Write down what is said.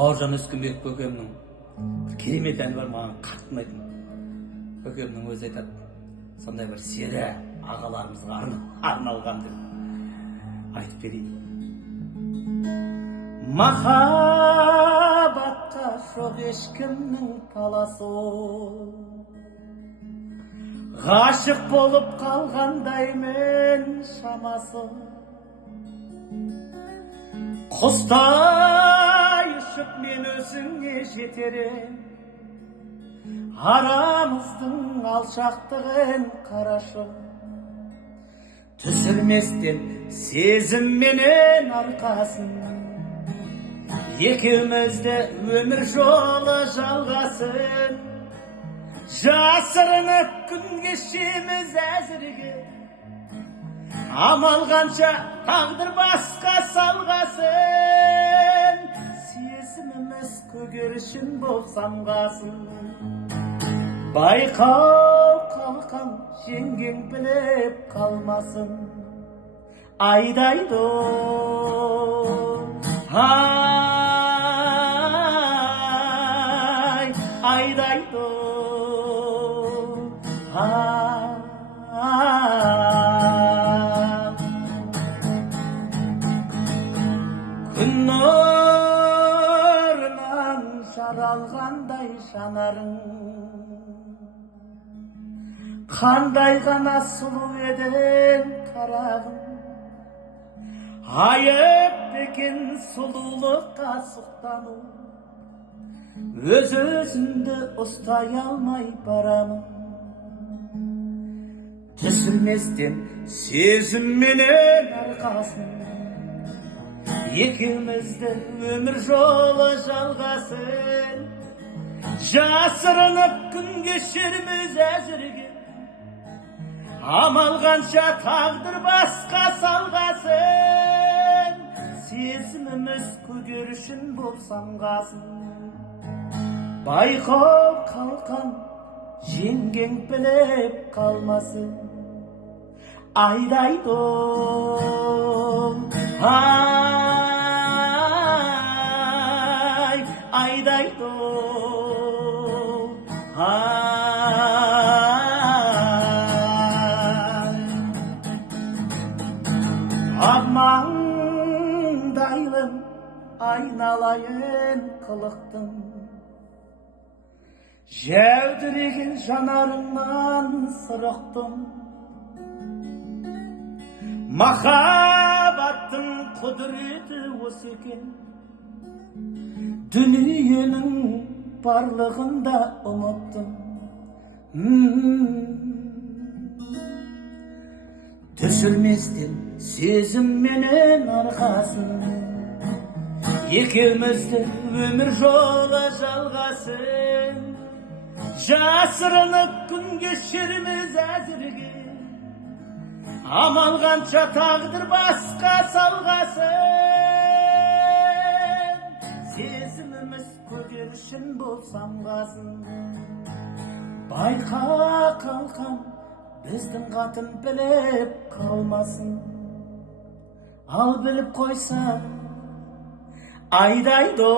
Бауыржан Өскінбек көкемнің керемет әні бар, маған қатты ұнайтын. Көкемнің өзі айтады, сондай бір сері ағаларымызға арналған деп айтып берейін. Махаббатқа жоқ ешкімнің таласы, ғашық болып қалғандаймен шамасы. Құстай ұшып мен өзіңе жетерем, арамыздың алшақтығын қарашы. Түсірместен сезімменен арқасын, екеумізді өмір жолы жалғасын. Жасырынып күн кешеміз әзірге, амал қанша тағдыр басқа салғасын. Сезіміміз көгершін боп самғасын. Байқау қалқам жеңгең біліп қалмасын. Айдайды ай, айдайды күн нұрынан жаралғандай жанарың, қандай ғана сұлу едің қарағым. Айып екен сұлулыққа сұқтану, өз-өзімді ұстай алмай барамын. Түсірместен сезімменен арқасын, екеумізді өмір жолы жалғасын. Жасырынып күн кешерміз әзірге, амал қанша тағдыр басқа салғасын. Сезіміміз көгершін боп самғасын. Байқау қалқан жеңгең біліп қалмасын. Айдайды ай, айдайды маңдайлым айналайын қылықтың, жәудіреген жанарыңнан сырықтым. Махаббаттың құдіреті осы екен, дүниенің барлығында ұмыттым. Түсірместен сезімменен арқасын, екеумізді өмір жолы жалғасын. Жасырынып күн кешерміз әзірге, амал қанша тағдыр басқа салғасын. Сезіміміз көгершін боп самғасын. Байқа қалқам біздің қатын біліп қалмасын. Ал біліп қойса айдайды